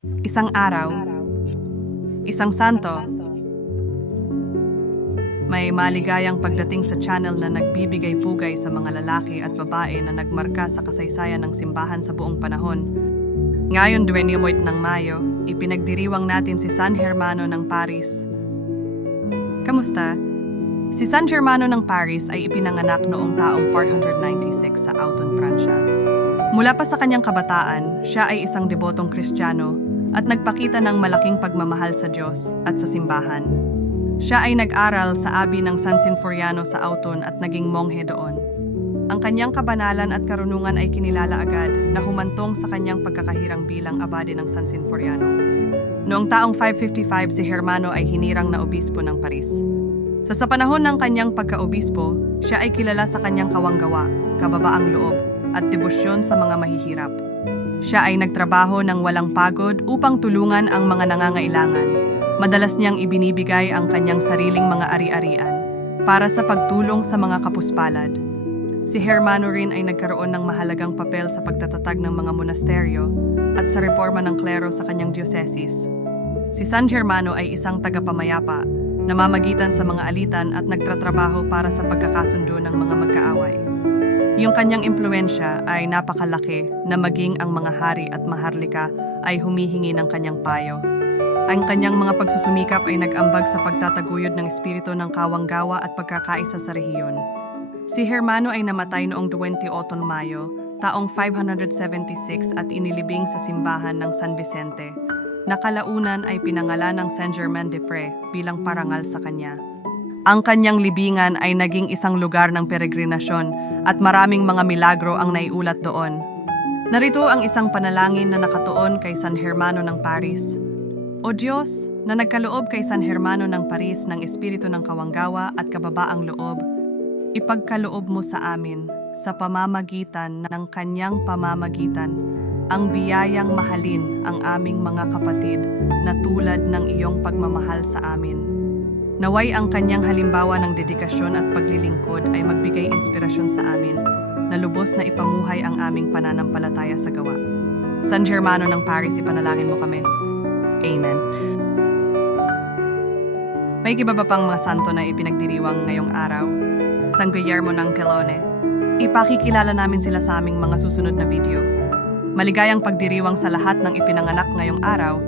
Isang araw, isang santo, may maligayang pagdating sa channel na nagbibigay pugay sa mga lalaki at babae na nagmarka sa kasaysayan ng simbahan sa buong panahon. Ngayon, 28 ng Mayo, ipinagdiriwang natin si San Hermano ng Paris. Kamusta? Si San Germano ng Paris ay ipinanganak noong taong 496 sa Autun, Pransya. Mula pa sa kanyang kabataan, siya ay isang debotong Kristiyano at nagpakita ng malaking pagmamahal sa Diyos at sa simbahan. Siya ay nag-aral sa abi ng San Sinforiano sa Autun at naging monghe doon. Ang kanyang kabanalan at karunungan ay kinilala agad na humantong sa kanyang pagkakahirang bilang abade ng San Sinforiano. Noong taong 555 si Hermano ay hinirang na obispo ng Paris. Sa sa panahon ng kanyang pagka-obispo, siya ay kilala sa kanyang kawanggawa, kababaang loob, at debosyon sa mga mahihirap. Siya ay nagtrabaho ng walang pagod upang tulungan ang mga nangangailangan. Madalas niyang ibinibigay ang kanyang sariling mga ari-arian para sa pagtulong sa mga kapuspalad. Si Hermano rin ay nagkaroon ng mahalagang papel sa pagtatatag ng mga monasteryo at sa reforma ng klero sa kanyang diocese. Si San Germano ay isang tagapamayapa, namamagitan sa mga alitan at nagtratrabaho para sa pagkakasundo ng mga magkaaway. Yung kanyang impluensya ay napakalaki na maging ang mga hari at maharlika ay humihingi ng kanyang payo. Ang kanyang mga pagsusumikap ay nag-ambag sa pagtataguyod ng espiritu ng kawanggawa at pagkakaisa sa rehiyon. Si Hermano ay namatay noong 28 Mayo, taong 576 at inilibing sa simbahan ng San Vicente. Nakalaunan ay pinangalan ng Saint Germain de Prés bilang parangal sa kanya. Ang kanyang libingan ay naging isang lugar ng peregrinasyon at maraming mga milagro ang naiulat doon. Narito ang isang panalangin na nakatuon kay San Hermano ng Paris. O Diyos, na nagkaloob kay San Hermano ng Paris ng espiritu ng kawanggawa at kababaang loob, ipagkaloob mo sa amin sa pamamagitan ng kanyang pamamagitan ang biyayang mahalin ang aming mga kapatid na tulad ng iyong pagmamahal sa amin. Naway ang kanyang halimbawa ng dedikasyon at paglilingkod ay magbigay inspirasyon sa amin na lubos na ipamuhay ang aming pananampalataya sa gawa. San Germano ng Paris, ipanalangin mo kami. Amen. May iba ba pang mga santo na ipinagdiriwang ngayong araw? San Guillermo ng Kelone. Ipakikilala namin sila sa aming mga susunod na video. Maligayang pagdiriwang sa lahat ng ipinanganak ngayong araw